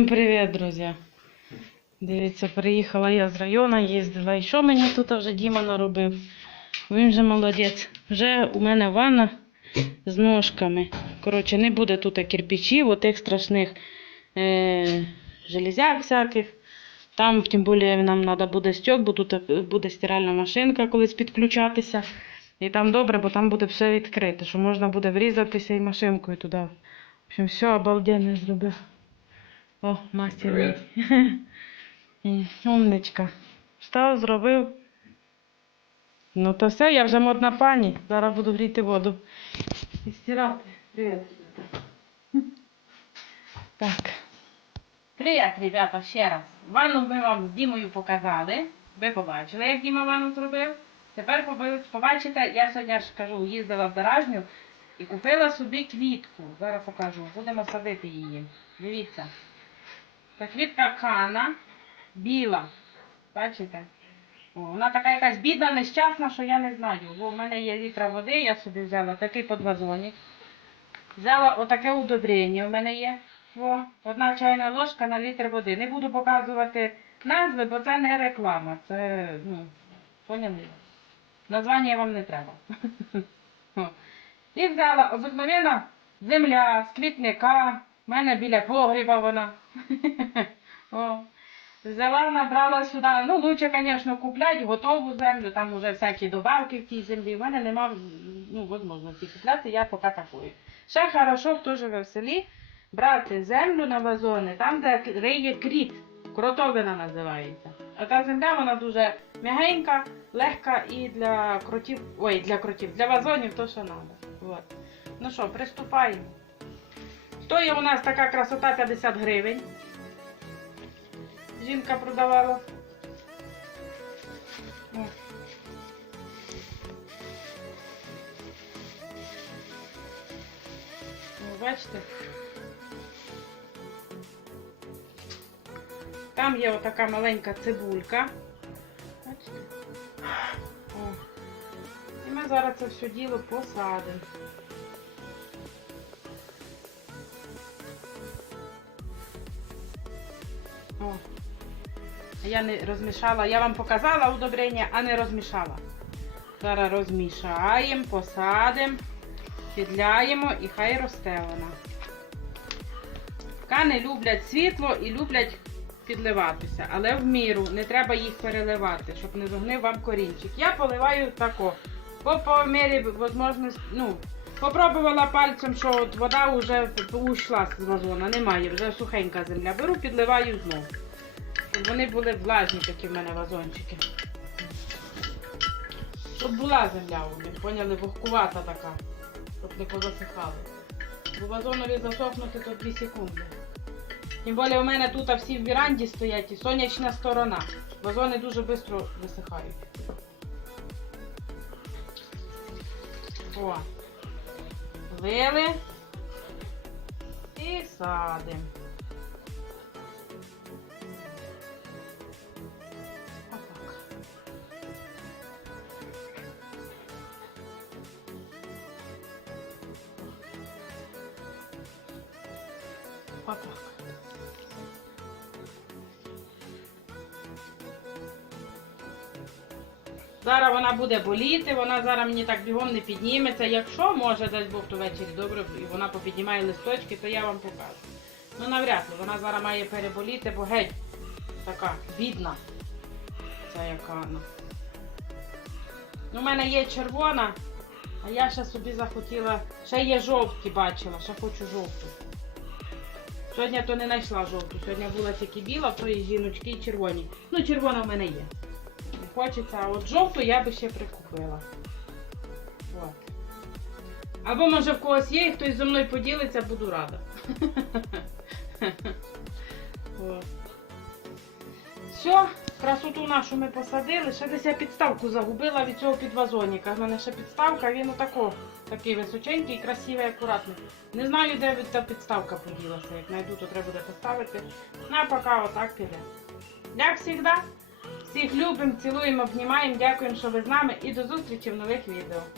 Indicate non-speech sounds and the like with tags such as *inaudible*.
Всім привіт, друзі! Дивіться, приїхала я з району, їздила. І що мені тут вже Діма наробив? Він же молодець. Вже у мене ванна з ножками. Коротше, не буде тут кирпичів, отих страшних е- железяк всяких. Там, тим більше, нам треба буде стьок, бо тут е, буде стиральна машинка колись підключатися. І там добре, бо там буде все відкрите, що можна буде врізатися і машинкою туди. В общем, все обалденно зробив. О, мастер. Мій. *laughs* Умничка. Встав, зробив. Ну то все, я вже модна пані. Зараз буду гріти воду. І стирати. Привіт. *laughs* Так. Привіт, ребята, ще раз. Ванну ми вам з Дімою показали. Ви побачили, як Діма ванну зробив. Тепер побачите, я сьогодні ж кажу, їздила в Даражню і купила собі квітку. Зараз покажу. Будемо садити її. Дивіться. Це квітка кана, біла. Бачите? О, вона така якась бідна, нещасна, що я не знаю. Бо в мене є літра води, я собі взяла такий подвазонік. Взяла отаке удобрення у мене є. О, одна чайна ложка на літр води. Не буду показувати назви, бо це не реклама. Це, ну, поняли? Названня вам не треба. *laughs* І взяла обикновена земля з квітника. У мене біля погріба вона. *laughs* О. Взяла, набрала сюди. Ну, лучше, звісно, купляти готову землю, там вже всякі добавки в тій землі. У мене немає ну, можливості купляти, я поки такою. Ще хорошо, хто живе в селі, брати землю на вазони, там, де риє кріт, кротовина називається. А та земля вона дуже м'ягенька, легка і для кротів, ой, для кротів, для вазонів то, що треба. Вот. Ну що, приступаємо. Стоїть у нас така красота 50 гривень. Жінка продавала. О. Бачите? Там є отака маленька цибулька. Бачите? О. І ми зараз це все діло посадимо. Я не розмішала, я вам показала удобрення, а не розмішала. Зараз розмішаємо, посадимо, підляємо і хай росте вона. Кани люблять світло і люблять підливатися, але в міру не треба їх переливати, щоб не зогнив вам корінчик. Я поливаю тако. Бо по мірі можливості, ну, попробувала пальцем, що от вода вже ушла з вазона, немає, вже сухенька земля. Беру, підливаю знову. Вони були влажні такі в мене вазончики. Щоб була земля у них, поняли, вогкувата така, щоб не позасихали. Бо вазонові засохнути то 2 секунди. Тим більше у мене тут всі в віранді стоять і сонячна сторона. Вазони дуже швидко висихають. О. Вили і садимо. Отак. Зараз вона буде боліти, вона зараз мені так бігом не підніметься. Якщо може, дасть Бог то ввечері добре, і вона попіднімає листочки, то я вам покажу. Ну навряд ли, вона зараз має переболіти, бо геть така бідна. Ця яка. Ну, Ну, у мене є червона, а я ще собі захотіла. Ще є жовті бачила, ще хочу жовту. Сьогодні то не знайшла жовту. Сьогодні була тільки біла, в тої жіночки і червоні. Ну, червона в мене є. Хочеться, а от жовту я би ще прикупила. От. Або може в когось є, і хтось зі мною поділиться, буду рада. *laughs* Все, красоту нашу ми посадили. Ще десь я підставку загубила від цього підвазоніка. У мене ще підставка, він отако, такий височенький, красивий, акуратний. Не знаю, де від та підставка поділася. Як знайду, то треба буде поставити. Ну, а поки отак піде. Як завжди, всіх любимо, цілуємо, обнімаємо, дякуємо, що ви з нами і до зустрічі в нових відео.